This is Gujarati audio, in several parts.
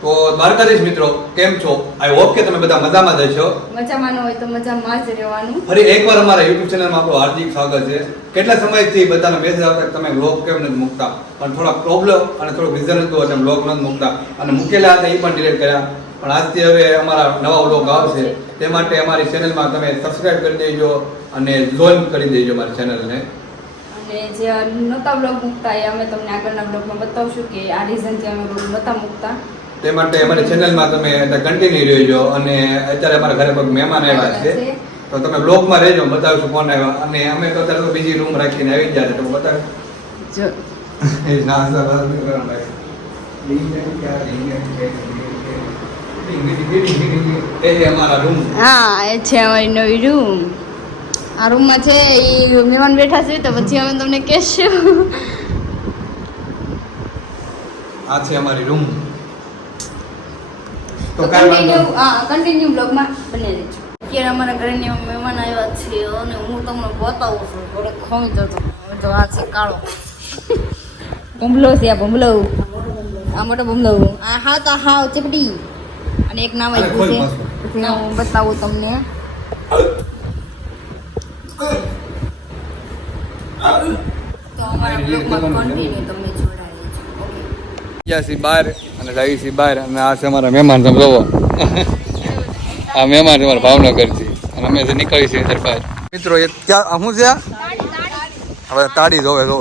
તો દ્વારકાધીશ મિત્રો કેમ છો? આઈ હોપ કે તમે બધા મજામાં જ હશો. મજામાં હોય તો મજામાં જ રહેવાનું. ફરી એકવાર અમારા YouTube ચેનલમાં આપણું હાર્દિક સ્વાગત છે. કેટલા સમયથી બધાને મેસેજ આવતા તમે વ્લોગ કેમ નથી મૂકતા, પણ થોડા પ્રોબ્લેમ અને થોડું રીઝન હતું એટલે વ્લોગ નથી મૂકતા અને મૂકેલા હતા એ પણ ડિલીટ કર્યા. પણ આજથી હવે અમારા નવા વ્લોગ આવશે, તે માટે અમારી ચેનલમાં તમે સબસ્ક્રાઇબ કરી દેજો અને જોઈન કરી દેજો અમારી ચેનલને. અને જે નહોતા બ્લોગ મૂકતા એ અમે તમને આગળના બ્લોગમાં બતાવશું કે આ રીઝનથી અમે બ્લોગ નહોતા મૂકતા. તે માટે અમારી ચેનલમાં તમે કન્ટિન્યુ રહેજો. અને અત્યારે અમારા ઘરે કોઈ મહેમાન આવ્યા છે તો તમે બ્લોગમાં રહેજો, બતાવશું કોણ આવ્યા. અને અમે તો અત્યારે બીજી રૂમ રાખીને આવી ગયા છે તો બતાવ અમારા રૂમ. હા, એ છે અમારી નવી રૂમ. આ રૂમમાં છે એ મહેમાન બેઠા છે તો પછી અમે તમને કહેશું. આ છે અમારી રૂમ. તો કન્ટિન્યુ બ્લોગમાં બને રહેજો. અત્યારે અમારા ઘરે મહેમાન આવ્યા છે અને હું તમને બતાવું છું. થોડો ખોઈ જતો તો આ છે કાળો ભમલો છે. આ ભમલો, આ મોટો ભમલો. આ હાવ તો હાવ ચપડી. અને એક નામ આપ્યું છે, પછી હું બતાવું તમને. તો અમારા બ્લોગમાં કન્ટિન્યુ તમે જોડાઈ રહેજો. બહાર અને જાય છે બહાર. અને આ છે અમારા મહેમાન. તમે જોવો, આ મહેમાન અમારા ભાવનગરથી અને અમે નીકળી છીએ દરબાર. મિત્રો એ ત્યાં શું છે? હવે તાળી જોવે જો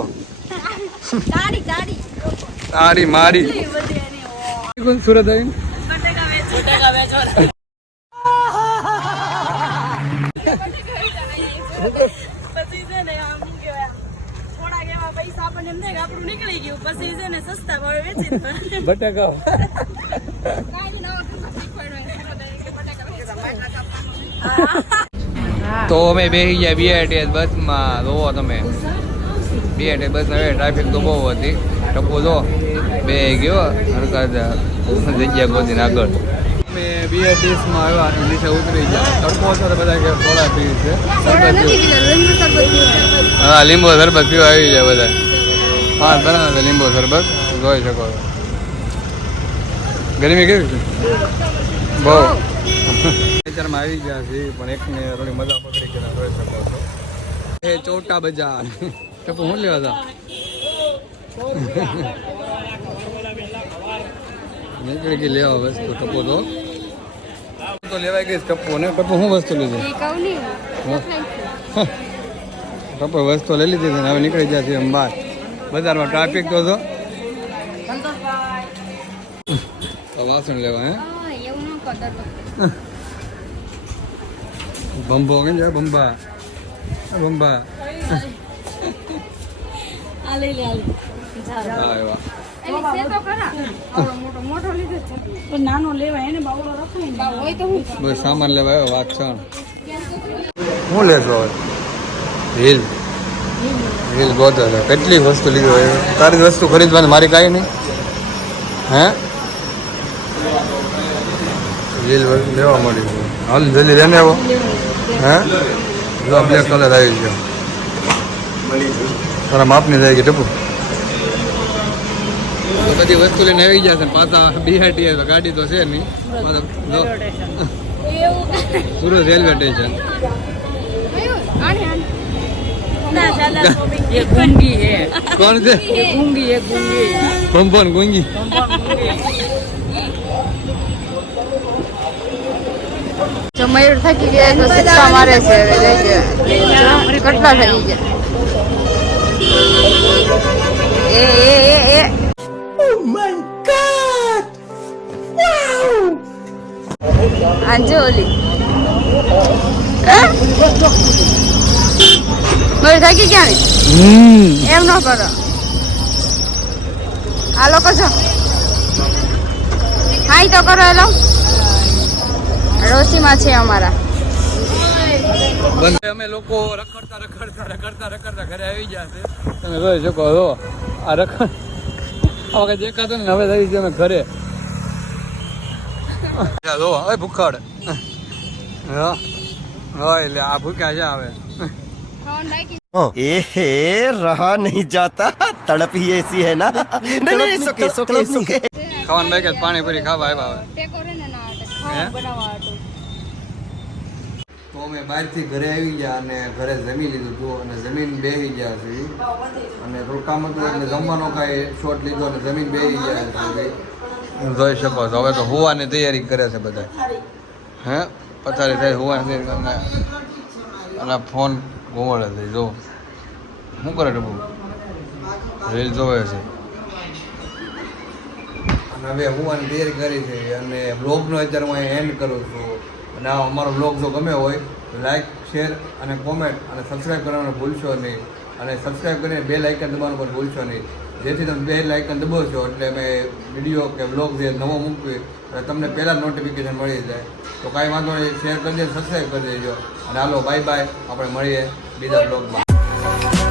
તાળી મારી સુરત આવી બટાકા. તો અમે બેસી ગયા બીઆરટીએસ બસમાં. જોવો તમે બીઆરટીએસ બસમાં ટ્રાફિક તો બહુ હતી. ટપ્પો જો બે ગયો જગ્યા ગોતીને આગળ. અમે બીઆરટીએસમાં આવ્યા અને નીચે ઉતરી ગયા. તડકો છે તો બધા કે થોડા પી છે. હા, લીંબુ શરબત પીવા આવી જાય બધા. 5 બનાવે લીંબુ શરબત જોઈ શકો છો. ગરમી કેવી છે? બહુ. અત્યારમાં આવી ગયા છે પણ એકને થોડી મજા પકડી કે જોઈ શકો છો. એ ચોટા બજાર ટપુ શું લેવા હતા? નીકળી ગઈ લેવા વસ્તુ. ટપુ તો લેવાઈ ગઈ ટપુ ને. ટપુ શું વસ્તુ લીધી? ટપુ વસ્તુ લઈ લીધી ને હવે નીકળી ગયા છે એમ બહાર. બજારમાં ટ્રાફિક તો જો. વાસણ લેવા હે બંબો કેમ જાય? બંબા બંબા. બસ સામાન લેવા આવ્યો. વાસણ શું લેશો હવે? હિલ હિલ ગોતો. કેટલી વસ્તુ લીધી હોય? તારી વસ્તુ ખરીદવાની, મારી કાંઈ નહીં. હે હિલ લેવા મળી છે. હાલ જલ્દી લઈને આવો. હે જો બ્લેક કલર આવી ગયો. તારા માપની જાય કે ટપુ? બધી વસ્તુ લઈને આવી ગયા છે. પાછા બીઆરટીએસ ગાડી તો છે નહીં. Surat railway station. કોણ છે? પંપન ગુંગી. જો મયુર થકી ગયા તો સિક્કા મારે છે. હવે કેટલા થઈ ગયા? એ Oh my God! Wow! અંજોલી મયુર થકી ગયા ને? એમ ન કરો. આ લોકો છો હાઈ તો કરો. એલો રોસીમાં છે અમારા. અમે લોકો રખડતા રખડતા રખડતા રખડતા ઘરે આવી ગયા છે. તમે જોઈ શકો છો આ રખડ આ વખત દેખાતો ને. હવે થઈ છે અમે ઘરે. જો હવે ભૂખડ એટલે આ ભૂખ્યા છે હવે. एहे रहा नहीं जाता, तड़प ही ऐसी है ना। नहीं नहीं, सुके सुके सुके। ખાવાનું બાકી જ પાણીપુરી ખાવા આવ્યા હવે ટેકો રે ને ના હે? ખાવા બનાવવા હતું તો અમે બહારથી ઘરે આવી ગયા અને ઘરે જમી લીધું હતું અને જમીન બેસી ગયા છે અને થોડું કામ હતું એટલે જમવાનો કાંઈ શોટ લીધો અને જમીન બેસી ગયા છે જોઈ શકો છો હવે તો હોવાની તૈયારી કરે છે બધા હે પથારી થઈ હોવાની તૈયારી અને ફોન ઘુમાડે છે જો શું કરે ડબ્બુ રીલ જોવે છે અને હવે હોવાની તૈયારી કરી છે અને બ્લોગનો અત્યારે હું એન્ડ કરું છું અને આ અમારો બ્લોગ જો ગમે હોય તો લાઈક શેર અને કોમેન્ટ અને સબસ્ક્રાઈબ કરવાનું ભૂલશો નહીં અને સબસ્ક્રાઈબ કરીને બેલ આઇકન દબાવવાનું પણ ભૂલશો નહીં જેથી તમે બેલ આઇકન દબાવશો એટલે અમે વિડીયો કે બ્લોગ જે નવો મૂકવી એટલે તમને પહેલાં નોટિફિકેશન મળી જાય તો કાંઈ વાંધો નહીં શેર કરી દેજો સબસ્ક્રાઈબ કરી દેજો અને હાલો બાય બાય આપણે મળીએ બીજા બ્લોગમાં